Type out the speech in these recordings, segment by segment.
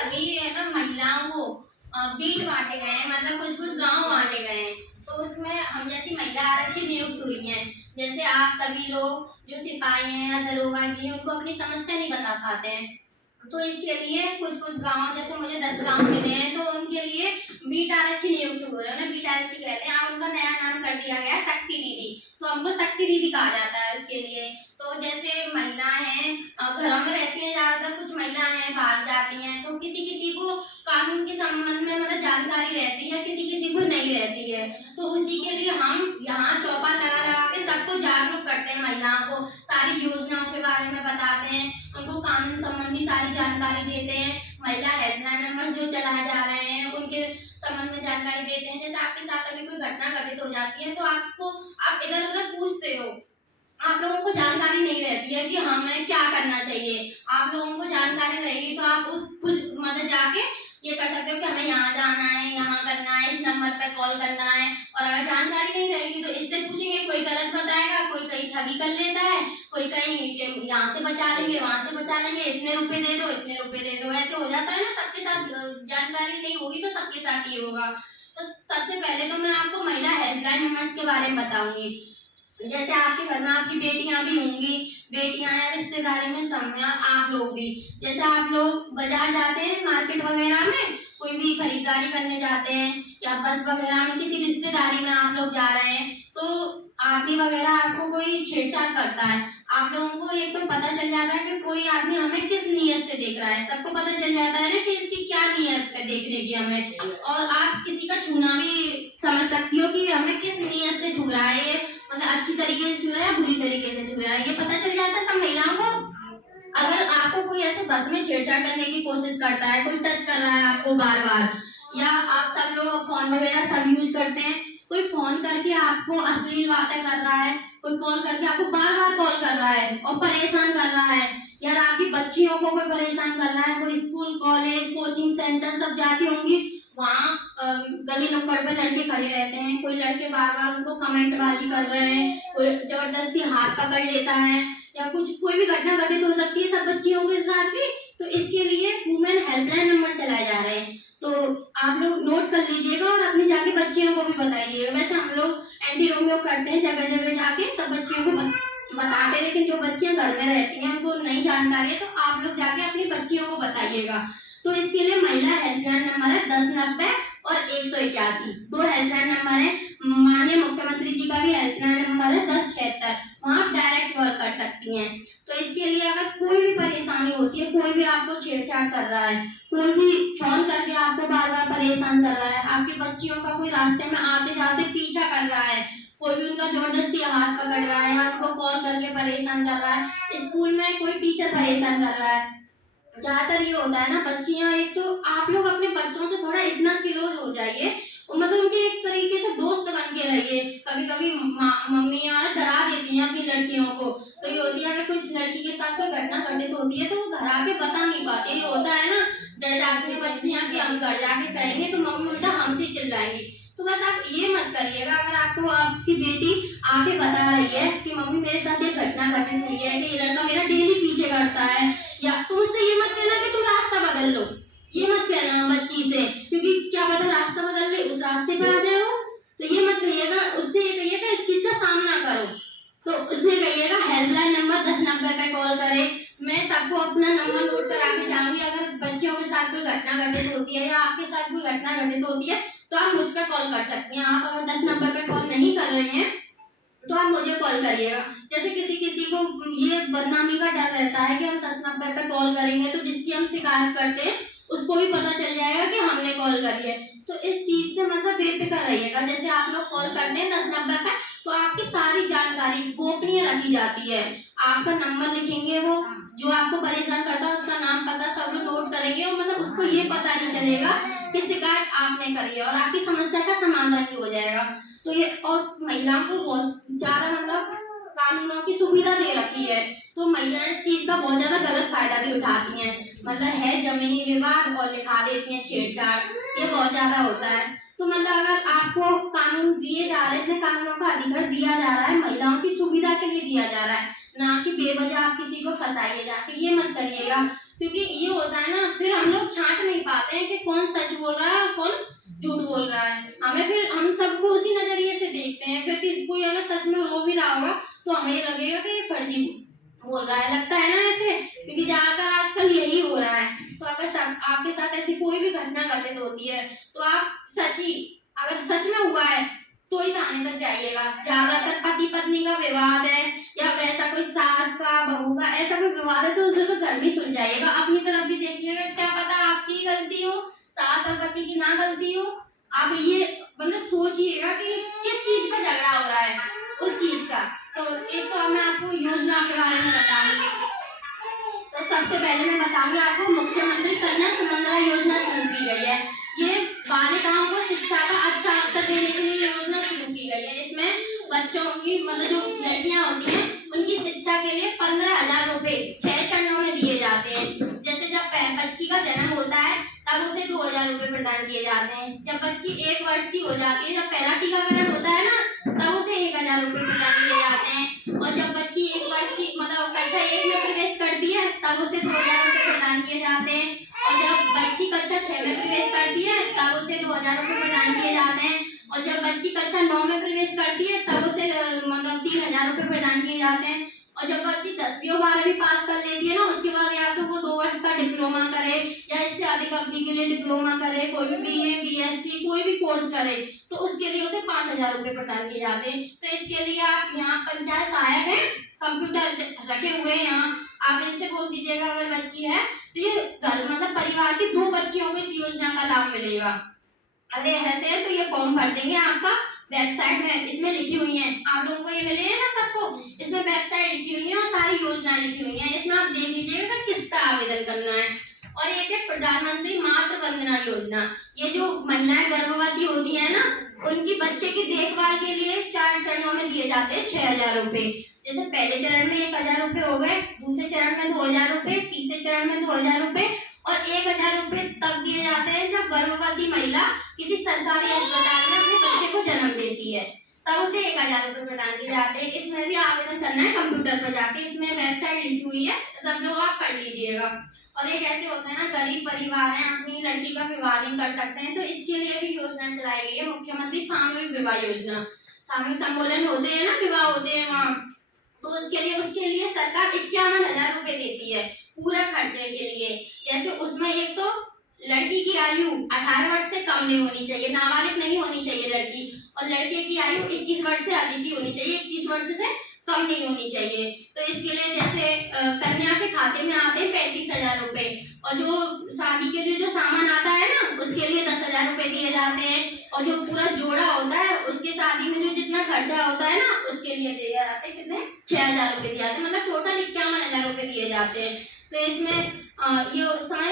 सभी है ना महिलाओं को बीट बांटे गए हैं, मतलब कुछ कुछ गांव बांटे गए हैं। तो उसमें हम जैसी महिला आरक्षी नियुक्त हुई हैं। जैसे आप सभी लोग जो सिपाही हैं या दरोगा जी हैं, उनको अपनी समस्या नहीं बता पाते हैं, तो इसके लिए कुछ कुछ गांव, जैसे मुझे 10 गांव मिले हैं, तो उनके लिए बीट आरक्षी नियुक्त हुए हैं ना। बीट आरक्षी कहते हैं, अब उनका नया नाम कर दिया गया है शक्ति दीदी। तो हमको शक्ति दीदी कहा जाता है उसके लिए। तो जैसे महिलाएं हैं घरों में रहती हैं, ज्यादातर कुछ महिलाएं हैं बाहर जाती हैं, तो किसी किसी को कानून के संबंध में मतलब जानकारी रहती है, किसी किसी को नहीं रहती है। तो उसी के लिए हम यहाँ चौपाल लगा लगा के सबको जागरूक करते हैं, महिलाओं को सारी योजनाओं के बारे में बताते हैं, उनको कानून संबंधी सारी जानकारी देते हैं। महिला हेल्पलाइन नंबर जो चलाए जा रहे हैं उनके संबंध में जानकारी देते हैं। जैसे आपके साथ अभी कोई घटना घटित हो जाती है, तो आप इधर उधर पूछते हो, आप लोगों को जानकारी नहीं रहती है कि हमें क्या करना चाहिए। आप लोगों को जानकारी रहेगी तो आप खुद मतलब जाके ये कर सकते हो कि हमें यहाँ जाना है, यहाँ करना है, इस नंबर पे कॉल करना है। और अगर जानकारी नहीं रहेगी तो इससे पूछेंगे, कोई गलत बताएगा, कोई कहीं ठगी कर लेता है, कोई कहीं यहाँ से बचा लेंगे, वहां से बचा लेंगे, इतने रुपए दे दो, इतने रुपए दे दो, ऐसे हो जाता है ना। सबके साथ जानकारी नहीं होगी तो सबके साथ ये होगा। तो सबसे पहले तो मैं आपको महिला हेल्पलाइन नंबर के बारे में बताऊंगी। जैसे आपके घर में आपकी बेटियां भी होंगी, बेटियां या रिश्तेदारी में समय आप लोग भी, जैसे आप लोग बाजार जाते हैं, मार्केट वगैरह में कोई भी खरीदारी करने जाते हैं, या बस वगैरह में किसी रिश्तेदारी में आप लोग जा रहे हैं, तो आदमी वगैरह आपको कोई छेड़छाड़ करता है, आप लोगों को एक तो पता चल जाता है कि कोई आदमी हमें किस नीयत से देख रहा है। सबको पता चल जाता है ना कि इसकी क्या नीयत है देखने की हमें। और आप किसी का छूना भी समझ सकती हो कि हमें किस नीयत से छू रहा है, ये मतलब अच्छी तरीके से छू रहा है या बुरी तरीके से छू रहा है, ये पता चल जाता है सब महिलाओं को। अगर आपको कोई ऐसे बस में छेड़छाड़ करने की कोशिश करता है, कोई टच कर रहा है आपको बार बार, या आप सब लोग फोन वगैरह सब यूज करते हैं, कोई फोन करके आपको अश्लील बातें कर रहा है, कोई कॉल करके आपको बार बार कॉल कर रहा है और परेशान कर रहा है, या आपकी बच्चियों को कोई परेशान कर रहा है, कोई स्कूल कॉलेज कोचिंग सेंटर सब जाती होंगी, वहाँ गली नुक्कड़ पे लड़के खड़े रहते हैं, कोई लड़के बार बार उनको कमेंट बाजी कर रहे हैं, कोई जबरदस्ती हाथ पकड़ लेता है, या कुछ कोई भी घटना घटित हो सकती है सब बच्चियों के साथ भी। तो इसके लिए वुमेन हेल्पलाइन नंबर चलाए जा रहे हैं, तो आप लोग नोट कर लीजिएगा और अपनी जाके बच्चियों को भी बताइएगा। वैसे हम लोग एंटी रोमियो करते हैं, जगह जगह जाके सब बच्चियों को बताते हैं, लेकिन जो बच्चियां घर में रहती हैं उनको नहीं जानकारी है, तो आप लोग जाके अपनी बच्चियों को बताइएगा। तो इसके लिए महिला हेल्पलाइन नंबर है 1090 और 181, दो हेल्पलाइन नंबर है। माननीय मुख्यमंत्री जी का भी हेल्पलाइन नंबर है 1076, वहाँ आप डायरेक्ट कॉल कर सकती हैं। तो इसके लिए अगर कोई भी परेशानी होती है, कोई भी आपको छेड़छाड़ कर रहा है, कोई भी फोन करके आपको बार बार परेशान कर रहा है, आपकी बच्चियों का कोई रास्ते में आते जाते पीछा कर रहा है, कोई भी उनका जबरदस्ती हाथ पकड़ रहा है, आपको कॉल करके परेशान कर रहा है, स्कूल में कोई टीचर परेशान कर रहा है, ज्यादातर ये होता है ना बच्चियां, एक तो आप लोग अपने बच्चों से थोड़ा इतना क्लोज हो जाइए, मतलब उनके एक तरीके से दोस्त बन के रहिए। कभी कभी मम्मियां डरा देती हैं अपनी लड़कियों को, तो ये होती है अगर कुछ लड़की के साथ कोई घटना घटित होती है तो वो घर आके बता नहीं पाती, ये होता है ना, डर जाती है बच्चियां कि हम घर जाके कहेंगे तो मम्मी उल्टा हमसे चिल्लाएंगी। तो बस आप ये मत करिएगा, अगर आपको आपकी बेटी आके बता रही है कि मम्मी मेरे साथ ये घटना घटित हुई है, कि ये लड़का मेरा डेली पीछे करता है, या तुम उससे ये मत कहना कि तुम रास्ता बदल लो, ये मत कहना बच्ची से, क्योंकि क्या पता रास्ता बदल ले उस रास्ते पर आ जाए वो, तो ये मत कहिएगा, उससे ये कहिएगा इस चीज का सामना करो। तो उससे कहिएगा हेल्पलाइन नंबर 1090 पे कॉल करे। मैं सबको अपना नंबर नोट करा के जाऊंगी, अगर बच्चों के साथ कोई घटना घटित होती है या आपके साथ कोई घटना घटित होती है तो आप मुझ पर कॉल कर सकती हैं। आप अगर 1090 पे कॉल नहीं कर रहे हैं तो आप मुझे कॉल करिएगा। जैसे किसी किसी को ये बदनामी का डर रहता है कि हम 1090 पे कॉल करेंगे तो जिसकी हम शिकायत करते हैं उसको भी पता चल जाएगा कि हमने कॉल करी है, तो इस चीज से मतलब बेफिक्र रहिएगा। जैसे आप लोग कॉल करते हैं 1090 पे तो आपकी सारी जानकारी गोपनीय रखी जाती है, आपका नंबर लिखेंगे, वो जो आपको परेशान करता है उसका नाम पता सब लोग नोट करेंगे, और मतलब उसको ये पता नहीं चलेगा कि शिकायत आपने करी है, और आपकी समस्या का समाधान भी हो जाएगा। तो ये और महिलाओं को बहुत ज्यादा मतलब कानूनों की सुविधा दे रखी है, तो महिलाएं इस चीज का बहुत ज्यादा गलत फायदा भी उठाती हैं, मतलब है जमीनी विवाद और लिखा देती हैं छेड़छाड़, ये बहुत ज्यादा होता है। तो मतलब अगर आपको कानून दिए जा रहे हैं, इतने कानूनों का अधिकार दिया जा रहा है, महिलाओं की सुविधा के लिए दिया जा रहा है, ना कि बेवजह आप किसी को फंसाइए जाके, ये मत करिएगा, क्योंकि ये होता है ना फिर हम लोग छांट नहीं बोल रहा है और कौन झूठ बोल रहा है। हमें फिर हम सबको उसी नजरिए से देखते हैं, फिर किसी कोई अगर सच में रो भी रहा होगा तो हमें ये लगेगा कि ये फर्जी बोल रहा है, लगता है ना ऐसे, क्योंकि ज्यादातर आजकल यही हो रहा है। तो अगर आपके साथ ऐसी कोई भी घटना घटित होती है तो आप अगर सच में हुआ है तो ही थाने तक जाइएगा। ज्यादातर पति पत्नी का विवाद है या वैसा कोई सास का बहू का ऐसा कोई विवाद है तो उसे तो घर में सुलझाइएगा, अपनी तरफ भी देखिएगा, क्या पता आपकी गलती हो, सास और पति की ना गलती हो। आप ये मतलब सोचिएगा कि किस चीज पर झगड़ा हो रहा है, उस चीज का। तो एक तो मैं आपको योजना के बारे में बताऊंगी। तो सबसे पहले मैं बताऊंगी आपको, मुख्यमंत्री कन्या सुमंगला योजना शुरू की गई है। ये बालिकाओं को शिक्षा का अच्छा अवसर देने के लिए योजना शुरू की गई है। इसमें बच्चों की मतलब जो लड़कियां होती हैं उनकी शिक्षा के लिए 15,000 रुपए 6 चरणों में दिए जाते हैं। जैसे जब बच्ची का जन्म होता है तब उसे 2,000 रुपए प्रदान किए जाते हैं। जब बच्ची 1 वर्ष की हो जाती है, जब पहला टीकाकरण होता है ना, तब उसे 1,000 रुपए प्रदान किए जाते हैं। और जब बच्ची 1 वर्ष की मतलब कक्षा 1 में प्रवेश करती है तब उसे 2,000 रुपए प्रदान किए जाते हैं। और जब बच्ची कक्षा 6 में प्रवेश करती है तब उसे 2,000 रुपए प्रदान किए जाते हैं। और जब बच्ची कक्षा 9 में प्रवेश करती है तब उसे मतलब 3,000 रुपए प्रदान किए जाते हैं। और जब बच्ची 10वीं और 12वीं पास कर लेती है ना, उसके बाद या तो वो 2 वर्ष का डिप्लोमा करे या इससे अधिक अवधि के लिए डिप्लोमा करे, कोई भी BA BSc कोई भी कोर्स करे, तो उसके लिए उसे 5,000 रुपए प्रदान किए जाते हैं। तो इसके लिए आप यहाँ पंचायत सहायक है, कंप्यूटर रखे हुए हैं यहाँ, आप इनसे बोल दीजिएगा अगर बच्ची है तो ये घर मतलब परिवार की 2 बच्चियों को इस योजना का लाभ मिलेगा। अरे ऐसे है तो ये फॉर्म भर देंगे, आपका वेबसाइट में इसमें लिखी हुई है, आप लोगों को ये मिले है ना सबको, इसमें वेबसाइट लिखी हुई है और सारी योजना लिखी हुई है। इसमें आप देख लीजिएगा कि किसका आवेदन करना है। और एक है प्रधानमंत्री मातृ वंदना योजना। ये जो महिलाएं गर्भवती होती है ना, उनकी बच्चे की देखभाल के लिए 4 चरणों में दिए जाते हैं 6,000 रुपए। जैसे पहले चरण में 1,000 रुपए हो गए, दूसरे चरण में 2,000 रुपए, तीसरे चरण में 2,000 रुपए और 1,000 रुपए तब दिए जाते हैं जब गर्भवती महिला किसी सरकारी अस्पताल में अपने बच्चे को जन्म देती है, तब उसे 1,000 रुपए प्रदान किए जाते हैं। इसमें भी आवेदन करना है कंप्यूटर पर जाके, इसमें वेबसाइट लिखी हुई है, सब लोग आप पढ़ लीजिएगा। और एक ऐसे होते हैं ना गरीब परिवार हैं, अपनी लड़की का विवाह नहीं कर सकते हैं, तो इसके लिए भी योजना चलाई गई है, मुख्यमंत्री सामूहिक विवाह योजना। सामूहिक सम्मेलन होते हैं ना, विवाह होते हैं वहाँ, तो उसके लिए सरकार 51,000 रुपए देती है पूरा खर्चे के लिए। जैसे उसमें एक तो लड़की की आयु 18 वर्ष से कम नहीं होनी चाहिए, नाबालिग नहीं होनी चाहिए लड़की, और लड़के की आयु 21 वर्ष से अधिक ही होनी चाहिए, 21 वर्ष से कम नहीं होनी चाहिए। तो इसके लिए जैसे कन्या के खाते में आते हैं 35,000 रुपए, और जो शादी के लिए जो सामान आता है ना उसके लिए 10,000 रुपए दिए जाते हैं, और जो पूरा जोड़ा होता है उसके शादी में जो जितना खर्चा होता है ना उसके लिए दिए जाते हैं कितने 6,000 रुपए दिए जाते हैं, मतलब टोटल 51,000 रुपए दिए जाते हैं। तो इसमें ये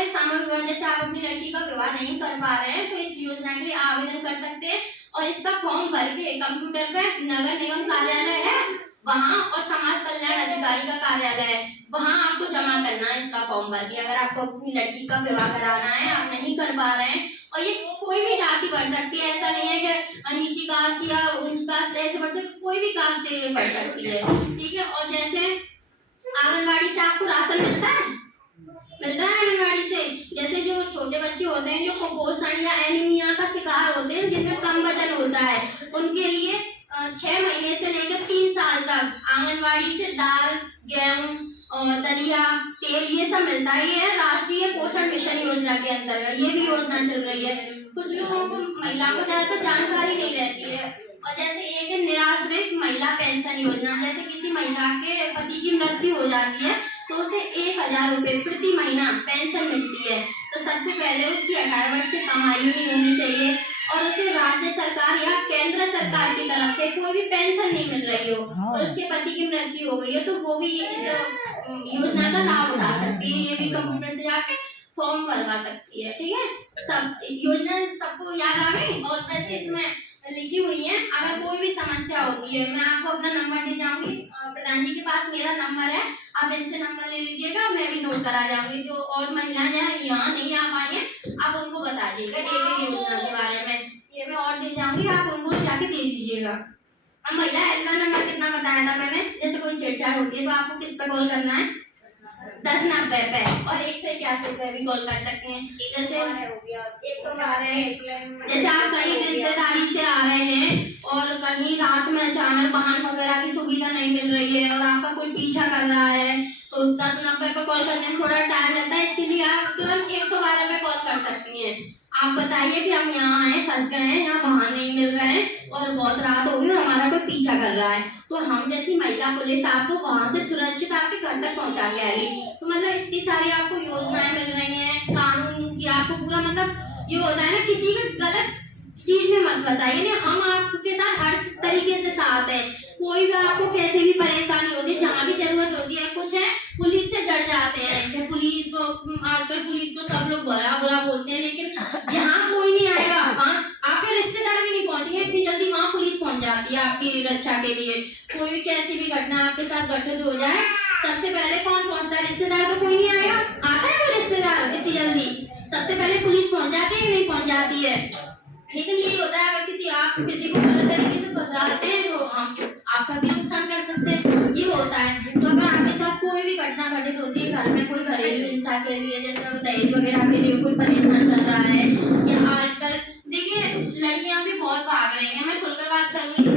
सामूहिक विवाह, जैसे आप अपनी लड़की का विवाह नहीं कर पा रहे हैं तो इस योजना के लिए आवेदन कर सकते हैं। और इसका फॉर्म भर के कंप्यूटर पे नगर निगम कार्यालय है वहाँ और समाज कल्याण अधिकारी का कार्यालय है वहाँ आपको जमा करना है इसका फॉर्म भर के, अगर आपको अपनी लड़की का विवाह कराना है, आप नहीं कर पा रहे हैं। और ये कोई भी जाति बढ़ सकती है, ऐसा नहीं है कि नीची कास्ट या ऊंची कास्ट ऐसे बढ़ सकती, कोई भी कास्ट बढ़ सकती है, ठीक है। और जैसे आंगनबाड़ी से आपको राशन मिलता है आंगनबाड़ी से, जैसे जो छोटे बच्चे होते हैं जो कुपोषण या एनीमिया का शिकार होते हैं, जिनमें कम वजन होता है, उनके लिए 6 महीने से लेकर 3 साल तक आंगनबाड़ी से दाल, गेहूं और दलिया, तेल ये सब मिलता है। ये राष्ट्रीय पोषण मिशन योजना के अंतर्गत ये भी योजना चल रही है। कुछ लोगों को महिलाओं को ज्यादातर जानकारी नहीं रहती है। और जैसे एक है निराश्रित महिला पेंशन योजना, जैसे किसी महिला के पति की मृत्यु हो जाती है तो उसे 1,000 रुपए प्रति महीना पेंशन मिलती है। तो सबसे पहले उसकी 18 वर्ष से कम आयु नहीं होनी चाहिए और उसे राज्य सरकार या केंद्र सरकार की तरफ से कोई भी पेंशन नहीं मिल रही हो और उसके पति की मृत्यु हो गई है तो वो भी इस योजना का लाभ उठा सकती है। ये भी कंप्यूटर से जाके फॉर्म भरवा सकती है, ठीक है। सब योजना सबको याद आ गई। और वैसे इसमें लिखी हुई है, अगर कोई भी समस्या होती है मैं आपको अपना नंबर दे जाऊंगी, प्रधान जी के पास मेरा नंबर है, आप इनसे नंबर ले लीजिएगा, मैं भी नोट करा जाऊंगी। जो और महिलाएं यहाँ नहीं आ पाई हैं आप उनको बता दीजिएगा एक योजना के बारे में, ये मैं और दे जाऊंगी, आप उनको जाके दे दीजिएगा। अब महिला हेल्पलाइन नंबर कितना बताया था मैंने, जैसे कोई छेड़छाड़ होती है तो आपको किस पे कॉल करना है, 1090 पे और 181 पे भी कॉल कर सकते हैं। जैसे 112, जैसे आप कहीं रिश्तेदारी से आ रहे हैं और कहीं रात में अचानक वाहन वगैरह की सुविधा नहीं मिल रही है और आपका कोई पीछा कर रहा है तो 1090 पे कॉल करने में थोड़ा टाइम लगता है, इसके लिए आप तुरंत 112 पे कॉल कर सकती हैं। आप बताइए कि हम यहाँ हैं, फंस गए हैं, यहाँ वाहन नहीं मिल रहे हैं और बहुत रात हो गई और हमारा कोई पीछा कर रहा है, तो हम जैसी महिला पुलिस आपको वहां से सुरक्षित आपके घर तक पहुंचा के आएगी। तो मतलब इतनी सारी आपको योजनाएं मिल रही हैं, कानून की आपको पूरा मतलब ये होता है ना, किसी के गलत चीज में मत फंसाइए ना, हम आपके साथ हर तरीके से साथ हैं। कोई भी आपको कैसे भी परेशानी होती है, जहाँ भी जरूरत होती है, कुछ है पुलिस से डर जाते हैं कि पुलिस को, आजकल पुलिस को सब लोग बुरा बुरा बोलते हैं, लेकिन यहाँ कोई नहीं आएगा, हाँ आपके रिश्तेदार भी नहीं पहुंचेंगे, इतनी जल्दी वहाँ पुलिस पहुंच जाती है आपकी रक्षा के लिए। कोई भी कैसी भी घटना आपके साथ घटित हो जाए, सबसे पहले कौन पहुंचता है? रिश्तेदार तो कोई नहीं आएगा, आता है वो रिश्तेदार इतनी जल्दी? सबसे पहले पुलिस पहुंच जाती है कि नहीं पहुंच जाती है? लेकिन यही होता है, अगर आप किसी को गलत तरीके से फंसाते हैं तो हम आपका भी नुकसान कर सकते हैं, ये होता है। तो अगर आपके साथ कोई भी घटना घटित होती है घर में, कोई घरेलू हिंसा के लिए, जैसे दहेज वगैरह के लिए कोई परेशान कर रहा है, या आजकल देखिए लड़कियां भी बहुत भाग रही हैं, मैं खुलकर बात करूंगी